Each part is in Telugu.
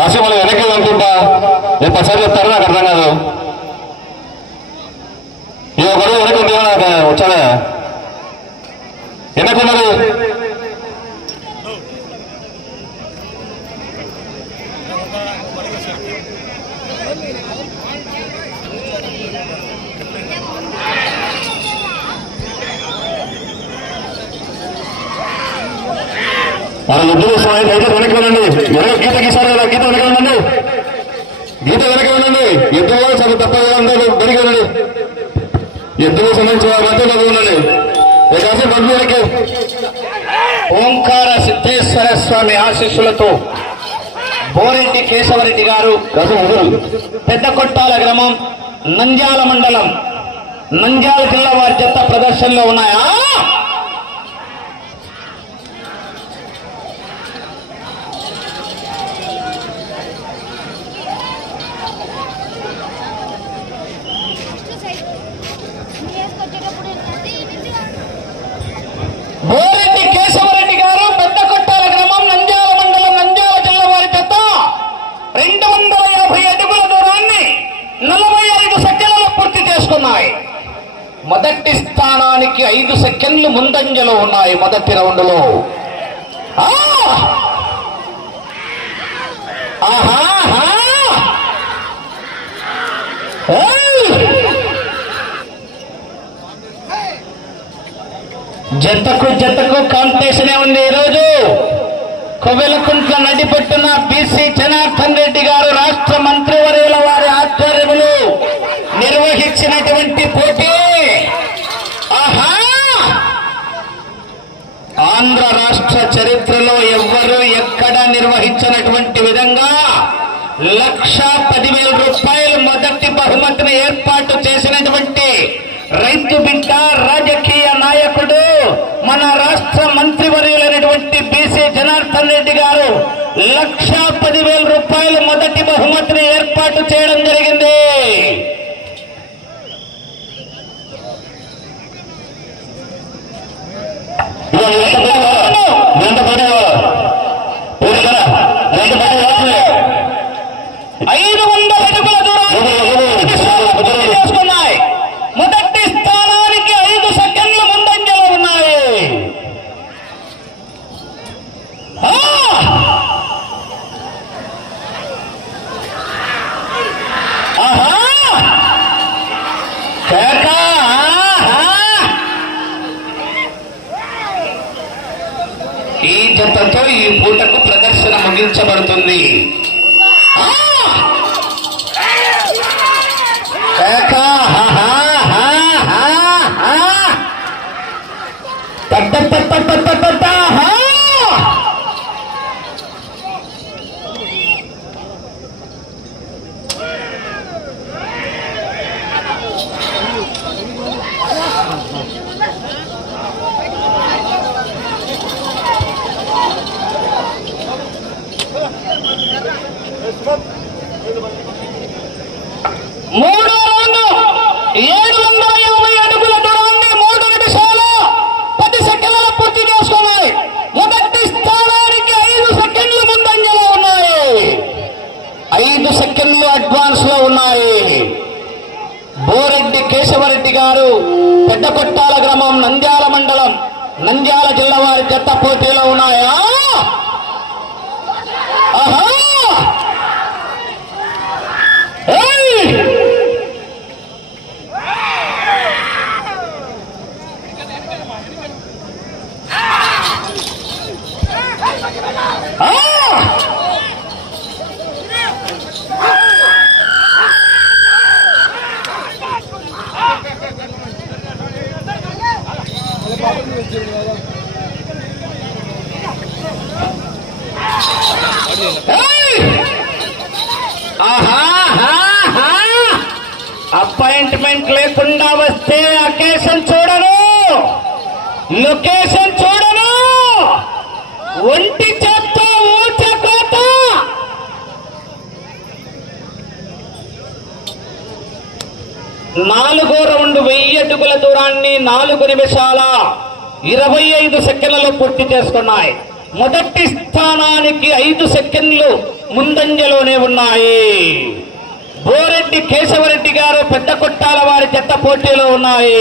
కాశీ వెనక్కి అనుకుంటా నేను పసారి చెప్తారు నాకు అర్థం కాదు. ఈ ఒకరు వెనక్కి ఉంది నాకు వచ్చాడా? వెనక్కున్నది. మన ఎద్దులు సమయం ఎద్దులకు సంబంధించిన మధ్యలో ఉండండి కాసేపు మధ్య ఓంకార సిద్ధేశ్వర స్వామి ఆశీస్సులతో బోరెడ్డి కేశవరెడ్డి గారు పెద్ద కొట్టాల గ్రామం నంద్యాల మండలం. నంద్యాల జిల్లా వారి చెత్త ప్రదర్శనలో ఉన్నాయా బోరెడ్డి కేశవరెడ్డి గారు పెద్ద కొట్టాల గ్రామం నంద్యాల మండలం నంద్యాల జిల్లా వారి చెత్త రెండు వందల యాభై అడుగుల దూరాన్ని నలభై ఐదు సెకండ్లలో పూర్తి చేసుకున్నాయి మొదటి స్థానానికి ఐదు సెకండ్లు ముందంజలో ఉన్నాయి మొదటి రౌండ్లో ఆ! ఆహాహా! ఏయ్! జతకు జతకు కాంపిటీషన్ ఉంది ఈరోజు. కొవ్వెలకుంట్ల నడిపెట్టిన బీసీ జనార్దన్ రెడ్డి గారు రాష్ట్ర మంత్రివర్యుల వారి ఆధ్వర్యములు నిర్వహించినటువంటి పోటీ. ఆహా! ఆంధ్ర రాష్ట్ర చరిత్రలో ఎవ్వరూ ఎక్కడ నిర్వహించినటువంటి విధంగా లక్ష పదివేల రూపాయలు బహుమతిని ఏర్పాటు చేసినటువంటి రైతు బిడ్డ రాజకీయ నాయకుడు మన రాష్ట్ర మంత్రివర్యులైనటువంటి బీసీ జనార్దన్ రెడ్డి గారు లక్షా పదివేల రూపాయలు మొదటి బహుమతిని ఏర్పాటు చేయడం జరిగింది ఇదిగో ఎంత పని కావాలా? ఎంత పని కావాలా? ఊరు కదా? ఎంత పని కావాలి? ఐదు వందల అడుగుల దూరాన్ని మొదటి స్థానం పూర్తి చేసుకున్నాయి మొదటి స్థానానికి ఐదు సెకండ్లు ముందంజలో ఉన్నాయి ఆ! ఆహా! కేక! ఆహా! ఈ జతతో ఈ పూటకు ప్రదర్శన ముగించబడుతుంది. పెద్ద పెద్ద పెద్ద పెద్ద ఆహా! తట్ట తట్ట తట్ట తట్ట! ఆహా! మూడో రౌండ్ ఏడు వందల యాభై అడుగుల దూరాన్ని మూడు నిమిషాలు పది సెకండ్ల పూర్తి చేసుకున్నాయి మొదటి స్థానానికి ఐదు సెకండ్లు ముందంజలో ఉన్నాయి ఐదు సెకండ్లు అడ్వాన్స్లో ఉన్నాయి బోరెడ్డి కేశవరెడ్డి గారు పెద్ద కొట్టాల గ్రామం నంద్యాల మండలం నంద్యాల జిల్లా వారి జత పోటీలో ఉన్నాయా? ఆహా! పేమెంట్ లేకుండా వస్తే అకేషన్ చూడను. లొకేషన్ చూడను. ఒంటి చెత్త నాలుగో రౌండ్ వెయ్యి అడుగుల దూరాన్ని నాలుగు నిమిషాల ఇరవై ఐదు సెకండ్లలో పూర్తి చేసుకున్నాయి. మొదటి స్థానానికి ఐదు సెకండ్లు ముందంజలోనే ఉన్నాయి. బోరే బోరెడ్డి కేశవరెడ్డి గారు పెద్ద కొట్టాల వారి చెత్త పోటీలో ఉన్నాయి.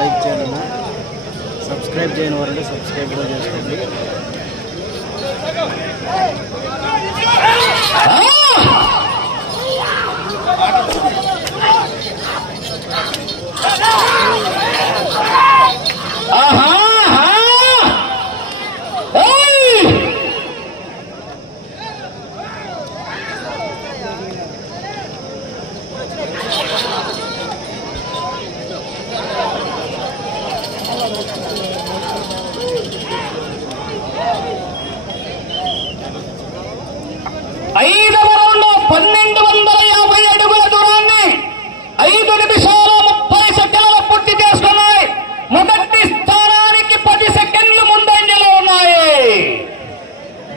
లైక్ చేయాలన్నా సబ్స్క్రైబ్ చేయని వారంటే సబ్స్క్రైబ్ కూడా చేసుకోండి. ఆహా! ఆహా! ఓయ్! ఐదవ రౌండ్ పన్నెండు వందల యాభై అడుగుల దూరాన్ని ఐదు నిమిషాల ముప్పై సెకండ్ల పూర్తి చేసుకున్నాయి మొదటి స్థానానికి పది సెకండ్లు ముందంజలో ఉన్నాయి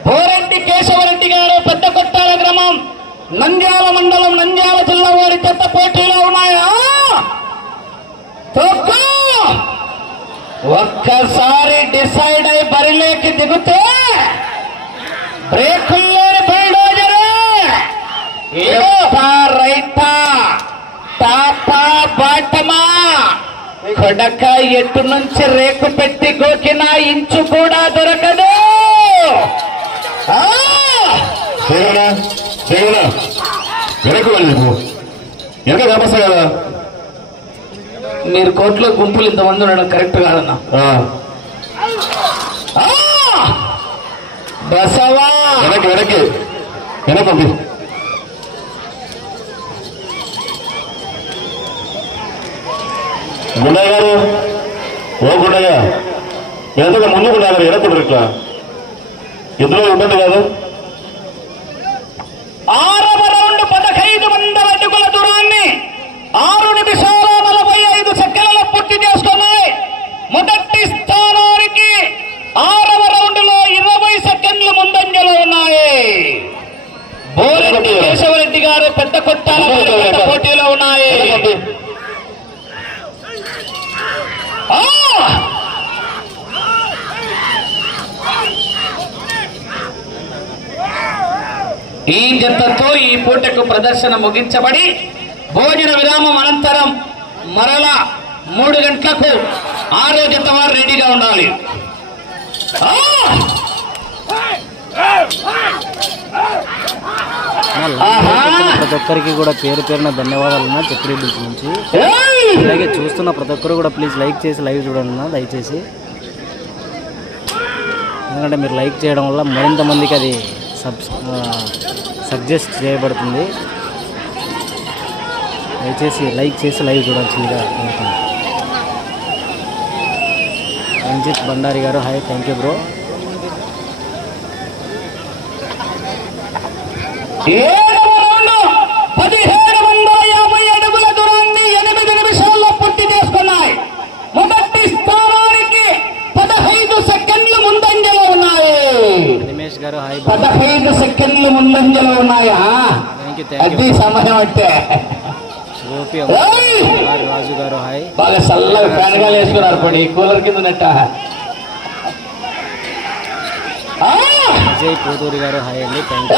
బోరెడ్డి కేశవరెడ్డి గారు పెద్ద కొట్టాల గ్రామం నంద్యాల మండలం నంద్యాల జిల్లా వారి చెత్త పోటీలో ఉన్నాయా? ఒక్కసారి డిసైడ్ అయి బరిలోకి దిగుతే బ్రేకుల్లోని బుల్డోజరు. లెఫ్టా రైటా టాపా బాటమా? కొడక ఎటు నుంచి రేకు పెట్టి గోకిన ఇంచు కూడా దొరకదు. వెనక్కి వెళ్ళి నువ్వు వెనక కనిపిస్తా కదా మీరు కోర్టులో గుంపులు ఇంతమంది ఉండడం కరెక్ట్ కాదన్నా ఆ, ఆ! బసవా వెనక్కి వెనక్కి వెనక్కి పంపి గుండయ్య గారు ఓ గుండయ్య ఎంత ముందు గుండయ్య గారు వెనక్కుంటారు ఇట్లా ఇందులో ఉంటుంది కాదు ఆరవ రౌండ్ పదహైదు వందల అడుగుల దూరాన్ని ఆరు నిమిషాలు నలభై ఐదు సెకండ్ల పూర్తి చేసుకున్నాయి మొదటి స్థానానికి ఆరవ రౌండ్లో ఇరవై సెకండ్లు ముందంజలో ఉన్నాయి బోరెడ్డి కేశవరెడ్డి గారు పెద్ద కొట్టాల వారి పెద్ద పోటీలో ఉన్నాయి వెనక్కి పంపి. ఆ! ఈ జతతో ఈ పూటకు ప్రదర్శన ముగించబడి భోజన విరామం అనంతరం మరల మూడు గంటలకు ఆరో జత వారు రెడీగా ఉండాలి ప్రతి ఒక్కరికి కూడా పేరు పేరున ధన్యవాదాలు అన్న చక్రీ బిల్స్ నుంచి! అలాగే చూస్తున్న ప్రతి ఒక్కరు కూడా ప్లీజ్ లైక్ చేసి లైవ్ చూడండి దయచేసి. ఎందుకంటే మీరు లైక్ చేయడం వల్ల మరింత మందికి అది సబ్స్ సజెస్ట్ చేయబడుతుంది. దయచేసి లైక్ చేసి లైవ్ చూడాల్సిందిగా అనుకుంటున్నాను రంజిత్ బండారి గారు హాయ్ థ్యాంక్ యూ బ్రో. ఏ రౌండ్ పదిహేడు వందల యాభై అడుగుల దూరాన్ని ఎనిమిది నిమిషాల్లో పూర్తి చేసుకున్నాయి మొదటి స్థానానికి పదహైదు సెకండ్లు ముందంజలో ఉన్నాయి దినేష్ గారు హాయ్ బ్రో పదహైదు సెకండ్లు ముందంజలో ఉన్నాయా? అది సమయం అంటే. గోపి రాజు గారు హాయ్. బాగా చల్లగా ఫ్యాన్గా వేసుకున్నారు పడి కూలర్ కింద నెట్ట! విజయ్ పోతూరి గారు హాయ్ అండి. థ్యాంక్!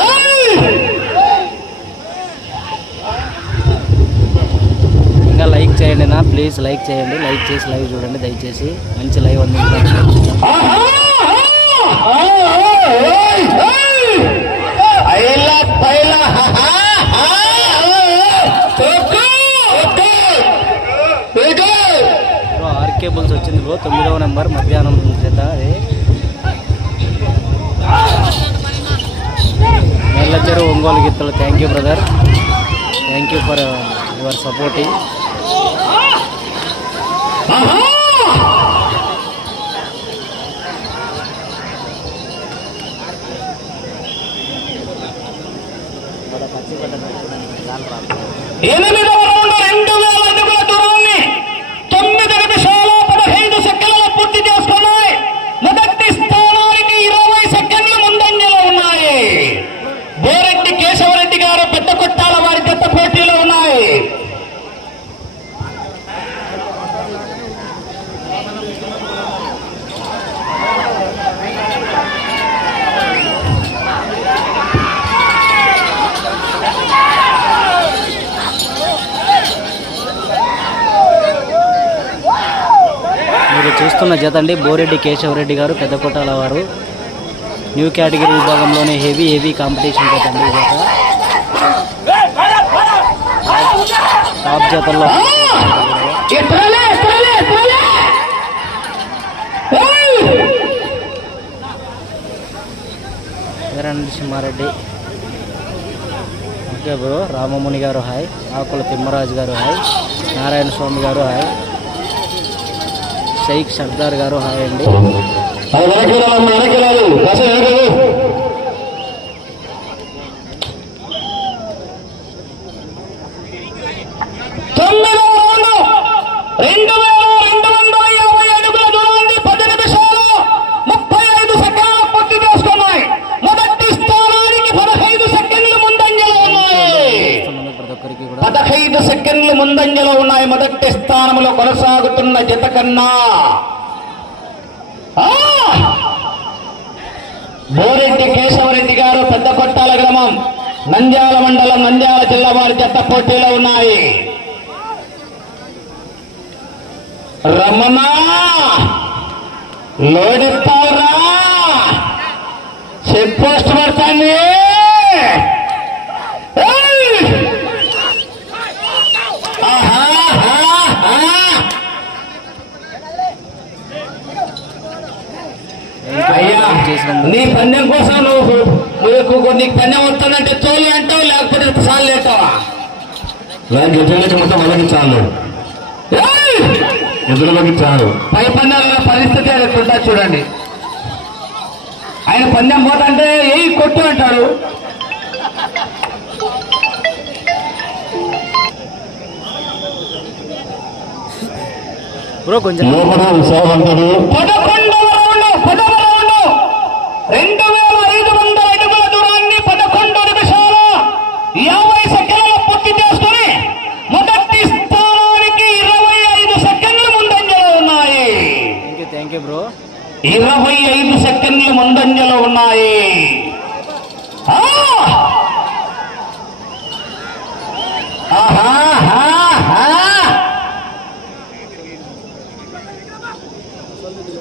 ఇంకా లైక్ చేయండి నా ప్లీజ్ లైక్ చేయండి. లైక్ చేసి లైవ్ చూడండి దయచేసి. మంచి లైవ్ అందించడానికి బ్రో వచ్చింది బ్రో తొమ్మిదవ నెంబర్ మధ్యాహ్నం చేత అది. నెల్లచెరు ఒంగోలు గీతలు thank you brother thank you for your supporting ఏమేమి ఎనిమిదవ రౌండ్ రెండు వేల అడుగుల దూరాన్ని తొమ్మిది నిమిషాల పదహైదు సెకండ్ల పూర్తి చేసుకున్నాయి మొదటి స్థానం చూస్తున్న జత అండి. బోరెడ్డి కేశవరెడ్డి గారు పెద్ద కొట్టాల వారు. న్యూ కేటగిరీ విభాగంలోనే హెవీ హెవీ కాంపిటీషన్ కదండి ఈ జత. టాప్ జతల్లో. సింహారెడ్డి. Okay bro. రామముని గారు హాయ్. ఆకుల తిమ్మరాజు గారు హాయ్. నారాయణ స్వామి గారు హాయ్. షైక్ సర్దార్ గారు హాయ్ అండి అది వెనక్కి వెళ్ళాలమ్మా వెనక్కి వెళ్ళాలి కాస్త వెనక్కి వెళ్ళు. తొమ్మిదవ రౌండ్ రెండు వేల రెండు వందల యాభై అడుగుల దూరాన్ని పది నిమిషాలు ముప్పై ఐదు సెకండ్లు పూర్తి చేసుకున్నాయి మొదటి స్థానానికి పదహైదు సెకండ్లు ముందంజలో ఉన్నాయి చూస్తున్నందుకు ప్రతి ఒక్కరికి కూడా పదహైదు సెకండ్లు ముందంజలో ఉన్నాయి మొదటి స్థానంలో కొనసాగుతున్న జత కన్నా ఆ! బోరెడ్డి కేశవరెడ్డి గారు పెద్ద కొట్టాల గ్రామం నంద్యాల మండలం నంద్యాల జిల్లా వారి జత పోటీలో ఉన్నాయి రమణ లోడిస్తావురా చెక్ పోస్ట్ చేసినందుకు నీ పందెం కోసం నువ్వు నువ్వు నీకు పందెం వస్తుందంటే తోలి అంటావు లేకపోతే అంటావా నాకు ఎదురులోకి మొత్తం వాళ్ళకి చాలు! ఎదురులోకి చాలు. పై పందాల పరిస్థితి చూడండి. ఆయన పందెం పోతంటే ఏ కొట్టు అంటాడు బ్రో కొంచెం. లోపల విశావంతుడు పదకొండవ రౌండ్ పదవ రౌండ్ రెండు వేల ఐదు వందల అడుగుల దూరాన్ని పదకొండు నిమిషాలు యాభై సెకండ్ల పూర్తి చేసుకుని మొదటి స్థానానికి ఇరవై ఐదు సెకండ్లు ముందంజలో ఉన్నాయి thank you thank you bro ఇరవై ఐదు సెకండ్లు ముందంజలో ఉన్నాయి ఆ! ఆహా, ఆహా, ఆహా.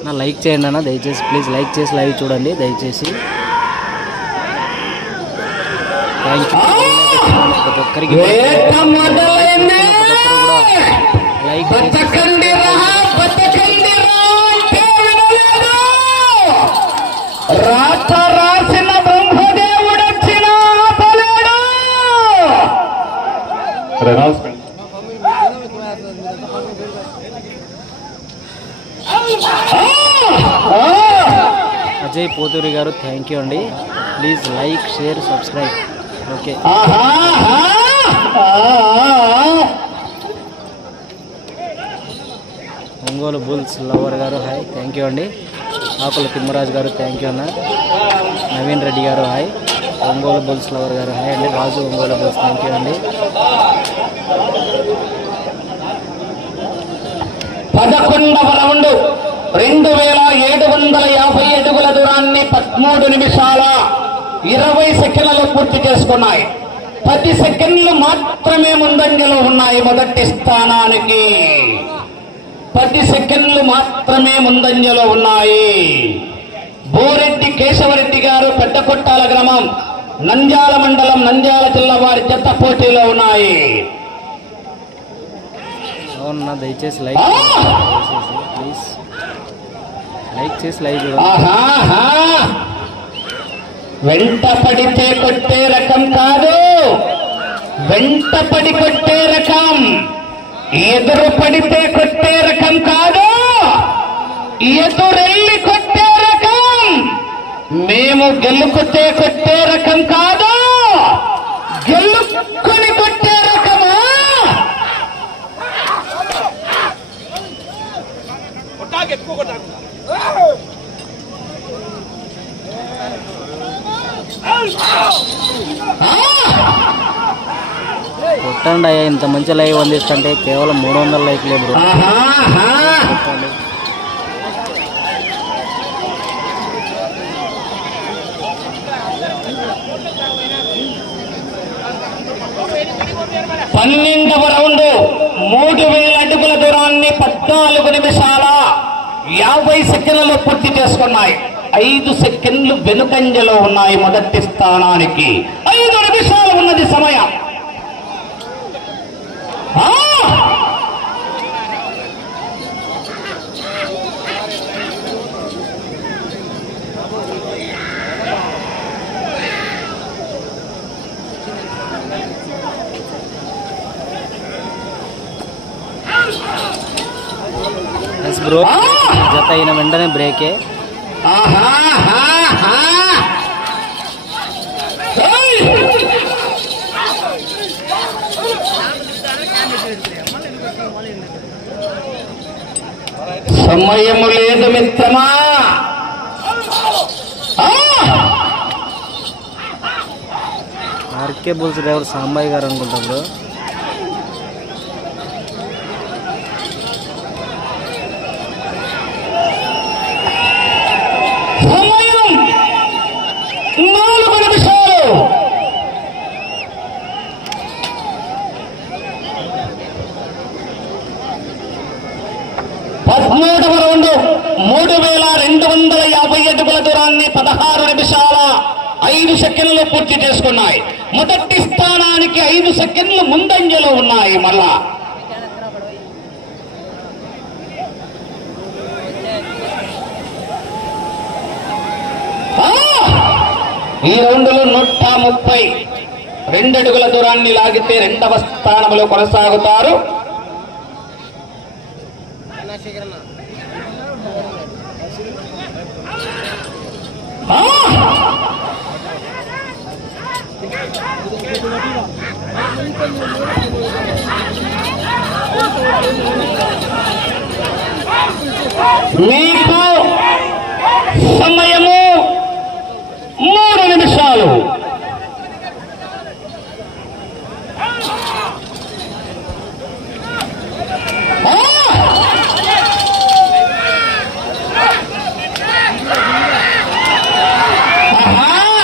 నా లైక్ చేయండి అన్న దయచేసి ప్లీజ్ లైక్ చేసి లైవ్ చూడండి దయచేసి. థ్యాంక్ యూ ప్రతి ఒక్కరికి లైక్ పోతూరి గారు థ్యాంక్ యూ అండి. Please like share subscribe okay. Ongole bulls lover గారు హాయ్ థ్యాంక్ యూ అండి. ఆకుల తిమ్మరాజు గారు థ్యాంక్ యూ అన్న. నవీన్ రెడ్డి గారు హాయ్ ఒంగోలు బుల్స్ లవర్ గారు హాయ్ అండి. Raju Ongole bulls thank you అండి. పదకొండవ రౌండ్. రెండు వేల ఏడు వందల యాభై అడుగుల దూరాన్ని పదమూడు నిమిషాల ఇరవై సెకండ్లలో పూర్తి చేసుకున్నాయి. పది సెకండ్లు మాత్రమే ముందంజలో ఉన్నాయి మొదటి స్థానానికి. పది సెకండ్లు మాత్రమే ముందంజలో ఉన్నాయి. బోరెడ్డి కేశవరెడ్డి గారు పెద్ద కొట్టాల గ్రామం నంద్యాల మండలం నంద్యాల జిల్లా వారి జత పోటీలో ఉన్నాయి. దయచేసి లైక్ ప్లీజ్. లైక్ చేసి లైక్ వెంట పడితే కొట్టే రకం కాదు. వెంట పడి కొట్టే రకం. ఎదురు పడితే కొట్టే రకం కాదు. ఎదురెళ్ళి కొట్టే రకం. మేము గెలుకుతే కొట్టే రకం కాదు కొట్టండి అయ్యా ఇంత మంచి లైవ్ అందిస్తుంటే కేవలం మూడు వందల లైక్లే బ్రో. పన్నెండవ రౌండ్ మూడు వేల అడుగుల దూరాన్ని పద్నాలుగు నిమిషాల యాభై సెకండ్లలో పూర్తి చేసుకున్నాయి. ఐదు సెకండ్లు వెనుకంజలో ఉన్నాయి మొదటి స్థానానికి. ఐదు నిమిషాలు ఉన్నది సమయం. ബ്രോ ജത്ത ഇതിന് വെണ്ടനെ ബ്രേക്ക് ആഹാ సమయము లేదు మిత్రమా! ఆర్కే బుల్స్ డ్రైవర్ సాంబాయి గారు అనుకుంటా బ్రో సమయం నాలుగు నిమిషాలు పదమూడవ రౌండ్ మూడు వేల రెండు వందల యాభై అడుగుల దూరాన్ని పదహారు నిమిషాల ఐదు సెకండ్లు పూర్తి చేసుకున్నాయి. మొదటి స్థానానికి ఐదు సెకండ్లు ముందంజలో ఉన్నాయి మళ్ళా ఈ రౌండ్లో నూట ముప్పై రెండడుగుల దూరాన్ని లాగితే రెండవ స్థానంలో కొనసాగుతారు. మీకు సమయము మూడు నిమిషాలు ఆ! ఆహా!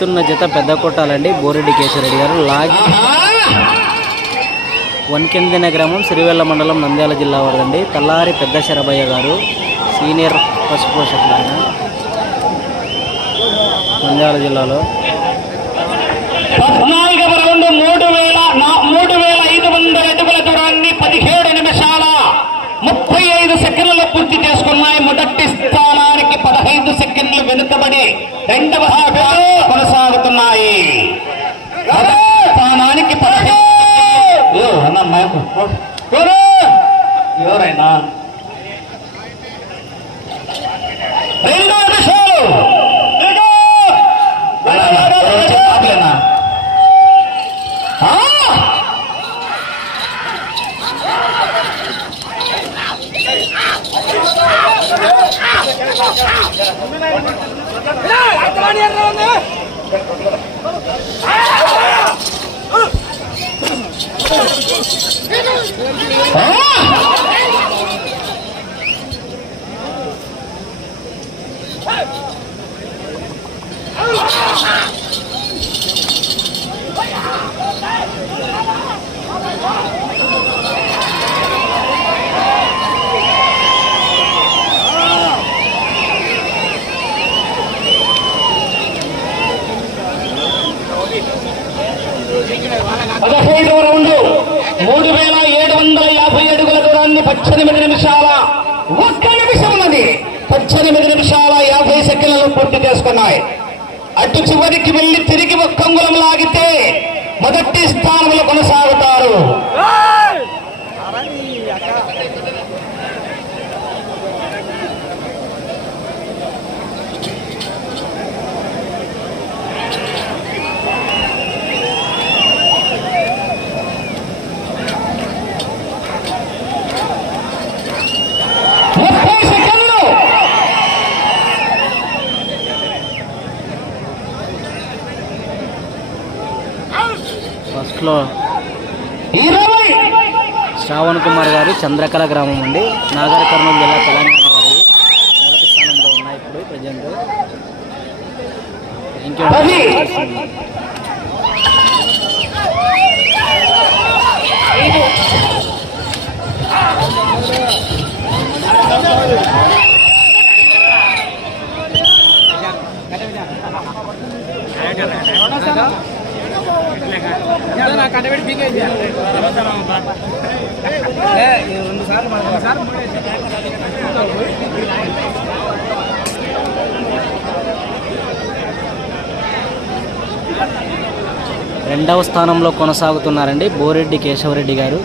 లాగుతున్న జత పెద్ద కొట్టాలండి. బోరెడ్డి కేశవరెడ్డి గారు లాగి వన్కెందిన గ్రామం సిరివెల్ల మండలం నంద్యాల జిల్లా వారండి తల్లారి పెద్ద శరభయ్య గారు సీనియర్ పశు పోషకులు. ఆయన నంద్యాల జిల్లాలో మూడు వేల మూడు వేల ఐదు వందల అడుగుల దూరాన్ని పదిహేడు నిమిషాల ముప్పై ఐదు సెకండ్లలో పూర్తి చేసుకున్నాయి మొదటి స్థానానికి పదహైదు సెకండ్లు వెనుకబడి రెండవ కొనసాగుతున్నాయి. స్థానానికి పదహైదు? ఎవరైనా ஆ? చంద్రకళ గ్రామం అండి. నాగర్ కర్నూలు జిల్లా తెలంగాణ వారి మొదటి స్థానంలో ఉన్నాయి ఇప్పుడు ప్రజెంట్. థ్యాంక్ పది. యూ ఐదు రెండవ స్థానంలో కొనసాగుతున్నారండి బోరెడ్డి కేశవరెడ్డి గారు.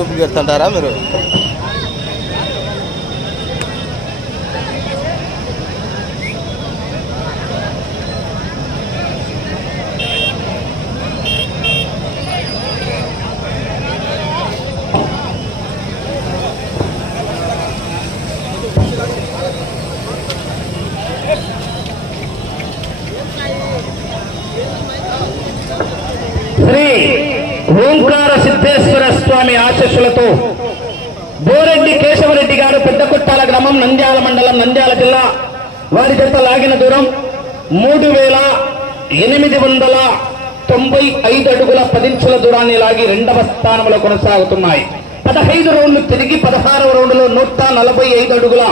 పెద్దకొట్ట యూట్యూబ్కి పెడుతుంటారా మీరు శ్రీ ఓంకార సిద్ధేశ్వర స్వామి బోరెడ్డి కేశవరెడ్డి గారు పెద్దకుట్టాల గ్రామం నంద్యాల మండలం నంద్యాల జిల్లా. వారి చేత లాగిన దూరం మూడు వేల ఎనిమిది వందల తొంభై ఐదు అడుగుల పదించుల దూరాన్ని లాగి రెండవ స్థానంలో కొనసాగుతున్నాయి. పదహైదు రౌండ్లు తిరిగి పదహారవ రౌండ్లో నూట నలభై ఐదు అడుగుల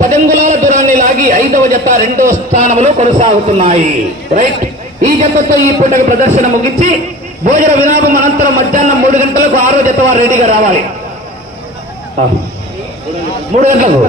పదంగులాల దూరాన్ని లాగి ఐదవ జత రెండవ స్థానంలో కొనసాగుతున్నాయి. రైట్ ఈ జతతో ఈ పూటకి ప్రదర్శన ముగించి భోజన విరామం అనంతరం మధ్యాహ్నం మూడు గంటలకు ఆరో జత వారు రెడీగా రావాలి. మూడు గంటలకు?